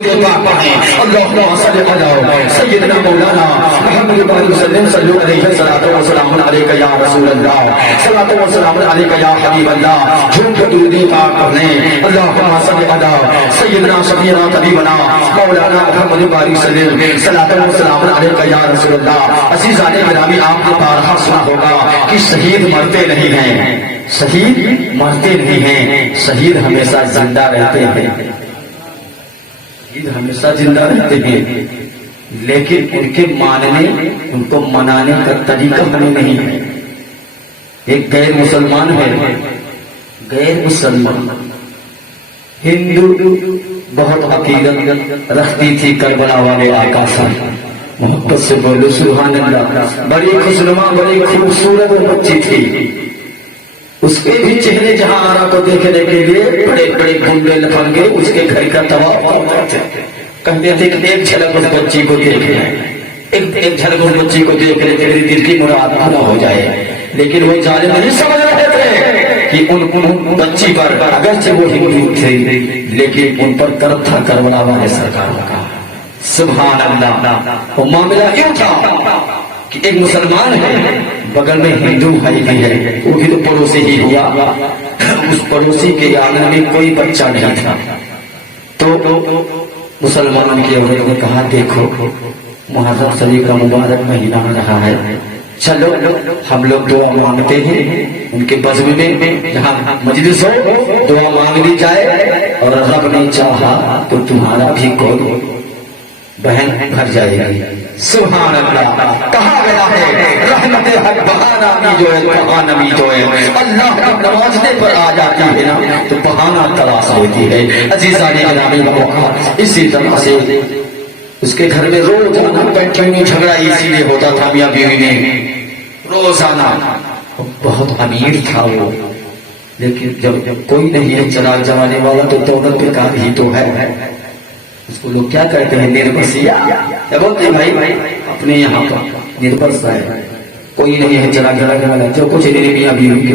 اللهم صل على سيدنا مولانا محمد وسلم صلوا علیہ الصلوۃ والسلام علیک یا رسول اللہ صلوۃ والسلام علیک یا حبیب اللہ جھوم کے درود پاک پڑھنے اللهم صل علی سیدنا شفیعنا طبیبنا مولانا محمد وسلم صلوۃ والسلام علیک یا رسول اللہ۔ عزیزان گرامی، آپ نے بارہا سنا ہوگا کہ شہید مرتے نہیں ہیں، شہید مرتے نہیں ہیں، شہید ہمیشہ زندہ رہتے ہیں، ہمیشہ زندہ رہتے ہیں، لیکن ان کے ماننے، ان کو منانے کا طریقہ ہمیں نہیں ہے۔ ایک غیر مسلمان ہے، غیر مسلمان ہندو بہت عقیدت رکھتی تھی کربلا والے آقا سے، محبت سے بولو سبحان اللہ، بڑی خوشنما بڑی خوبصورت بچی تھی، اس کے بھی چہرے جہاں آرا کو دیکھنے کے لیے بڑے بڑے گنڈے لفنگے اس کے گھر کا طواف کرتے تھے، کہتے تھے کہ ایک جھلک اس بچی کو دیکھنا، ایک جھلک اس بچی کو دیکھنے تیری دل کی مراد پورا ہو جائے۔ لیکن وہ ظالم نہیں سمجھ رہے تھے کہ ان بچی پر اگرچہ وہ ہندو تھے لیکن ان پر درد تھا کربلا والے سرکار کا۔ سبحان اللہ، وہ معاملہ یوں تھا کہ ایک مسلمان ہے، بغل میں ہندو بھائی بھی ہے، وہ بھی تو پڑوسی ہی ہوا، اس پڑوسی کے آنگن میں کوئی بچہ نہیں تھا، تو مسلمان کی عورت نے کہا دیکھو محرم شریف کا مبارک مہینہ آ رہا ہے، چلو ہم لوگ دعا مانگتے ہیں، ان کے بزم میں جہاں مجلس ہو دعا مانگ لی جائے، اور رب نے چاہا تو تمہارا بھی کوئی بہن بھر جائے گی۔ سبحان اللہ، کہا گیا ہے رحمت حق بہانہ بھی جو ہے بہانہ بھی جو ہے، اللہ کی نوازنے پر آ جاتی ہے نا تو بہانہ تلاش لیتی ہے۔ عزیزان گرامی، اسی طرح سے اس کے گھر میں روزانہ کنٹینیو جھگڑا اسی لیے ہوتا تھا میاں بیوی میں، روزانہ۔ بہت امیر تھا وہ، لیکن جب کوئی نہیں ہے چراغ جلانے والا تو دولت پہ کار ہی تو ہے، اس کو لوگ کیا کہتے ہیں نربسیا، بولتے ہیں بھائی اپنے یہاں پر نربسا ہے، کوئی نہیں ہے چراغ جلانے والا، جو کچھ میرے میاں بیوی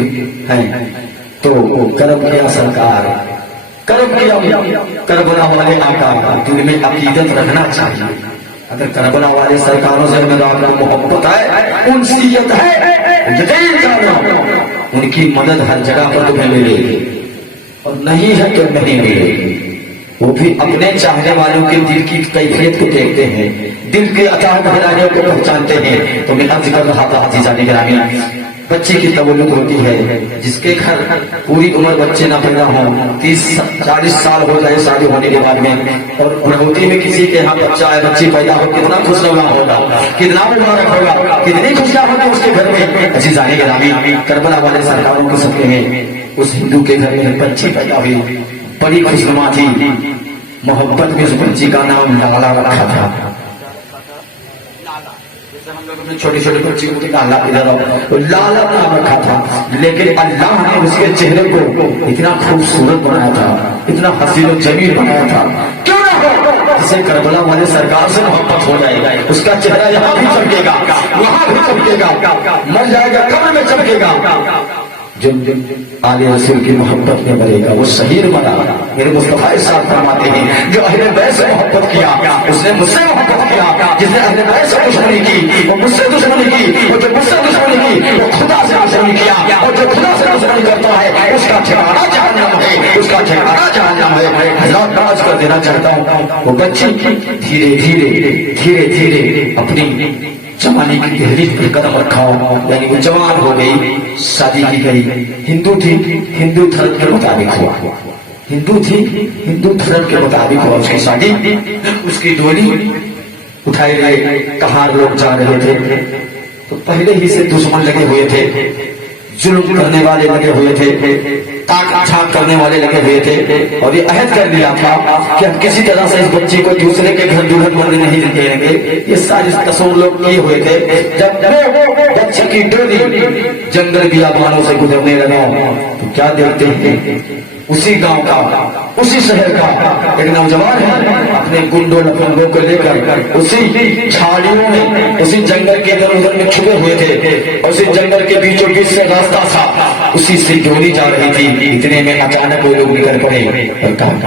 ہیں۔ تو کرم کیا سرکار، کرم کیا کربلا والے آقا، دل میں عقیدت رکھنا چاہیے۔ اگر کربلا والے سرکاروں سے محبت ہے، انسیت ہے، یقین جانو ان کی مدد ہر جگہ پر تمہیں ملے گی، اور نہیں ہے تو نہیں ملے گی۔ وہ بھی اپنے چاہنے والوں کے دل کی کیفیت کو دیکھتے ہیں، دل کے اچانک بھرائیوں کو پہچانتے ہیں۔ تو میں عرض کر رہا تھا عزیزان گرامی، بچے کی تولد ہوتی ہے، جس کے گھر پوری عمر بچے نہ پیدا ہوں، 30-40 سال ہو جائے شادی ہونے کے بعد میں، اور بڑھوتی میں کسی کے یہاں بچہ ہے، بچی پیدا ہو، کتنا خوشنما ہوگا، کتنا مبارک ہوگا، کتنی خوشیاں ہوگی اس کے گھر میں۔ عزیزان گرامی، کربلا والے سرکاروں کے صدقے میں اس ہندو کے گھر میں بچی پیدا ہوئی، بڑی خوشنما تھی، محبت میں اس بچی کا نام لالا رکھا تھا۔ چھوٹے چھوٹے بچے کو لالا لالا نام رکھا تھا، لیکن اللہ نے اس کے چہرے کو اتنا خوبصورت بنایا تھا، اتنا حسین و جمیل بنایا تھا، کیوں نہ ہو جسے کربلا والے سرکار سے محبت ہو جائے گا، اس کا چہرہ یہاں بھی چمکے گا، وہاں بھی چمکے گا، مر جائے گا قبر میں چمکے گا۔ جو آل رسول کی محبت میں مرے گا وہ شہید بنا۔ میرے مصطفیٰ صاحب فرماتے ہیں جو اہل بیت سے محبت کیا اس نے مجھ سے محبت کیا، جس نے اہل بیت سے دشمنی کی وہ مجھ سے دشمنی کی، وہ جو مجھ سے دشمنی کی وہ خدا سے دشمنی کیا، اور جو خدا سے دشمنی کرتا ہے اس کا ٹھکانہ جہنم ہے، اس کا ٹھکانہ جہنم ہے۔ حضرات نماز کر دینا چاہتا ہوں، وہ بچی دھیرے دھیرے دھیرے دھیرے اپنی جوانی کی تحریک پر قدم رکھا، یعنی وہ جوان ہو گئی، شادی کی گئی، ہندو تھی، ہندو دھرم کے مطابق ہوا، ہندو تھی، ہندو دھرم کے مطابق ہوا اس کی شادی۔ اس کی ڈولی اٹھائے گئے، کہاں لوگ جا رہے تھے تو پہلے ہی سے دشمن لگے ہوئے تھے، ظلم کرنے والے لگے ہوئے تھے، تاک چھاک کرنے والے لگے ہوئے تھے، اور یہ عہد کر لیا تھا کہ ہم کسی طرح سے اس بچی کو دوسرے کے گھر دلہن بننے نہیں دیں گے۔ یہ ساری تصور لوگ کیے ہوئے تھے۔ جب بچے کی ڈولی جنگل بیابانوں سے گزرنے لگا تو کیا دیکھتے ہیں اسی گاؤں کا، اسی شہر کا ایک نوجوان ہے، اپنے گنڈوں لفنگوں کو لے کر اسی جھاڑیوں میں، اسی جنگل کے ادھر ادھر میں چھپے ہوئے تھے، اسی جنگل کے بیچوں بیچ سے راستہ تھا، اسی سے ڈولی جا رہی تھی۔ اتنے میں اچانک وہ لوگ نکل پڑے اور کہا